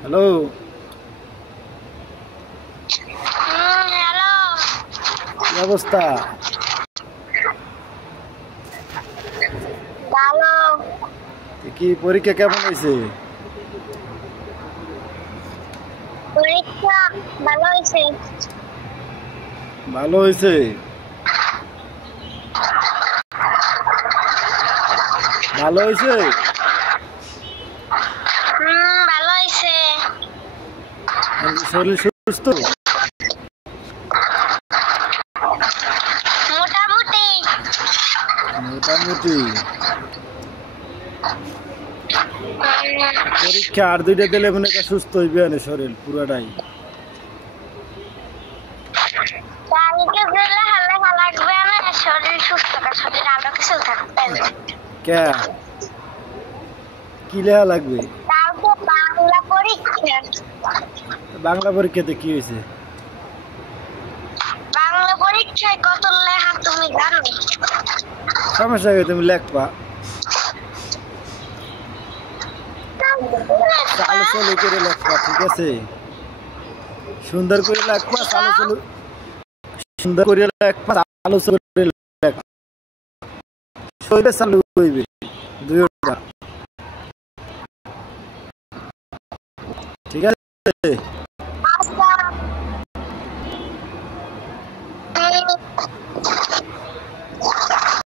Hello. Hello. কি অবস্থা? ভালো। কি পরীক্ষা কেমন হয়েছে? পরীক্ষা ভালো হয়েছে। ভালো হয়েছে। ভালো হয়েছে। ভালো হয়েছে। শরীর সুস্থ? মোটামুটি। মোটামুটি। পরীক্ষা আর দুইটা দিলে মনে হয় সুস্থ হইবে না শরীর পুরাটাই। কালকে দিলে হালকা লাগবে না, শরীর সুস্থ, শরীর আলো কিছু থাকবে না। কে কি লেখা লাগবে? কালকে বাংলা পরীক্ষা। বাংলা পরীক্ষাতে কি হয়েছে? বাংলা পরীক্ষায় কত লেখা তুমি জানো? সমস্যা কি, তুমি লেখবা। চালু চালু করে লেখবা, ঠিক আছে? সুন্দর করে লেখবা, চালু চালু। সুন্দর করে লেখবা, চালু চালু করে লেখবা। শরীরে চালু হইবে দুইটা, ঠিক আছে?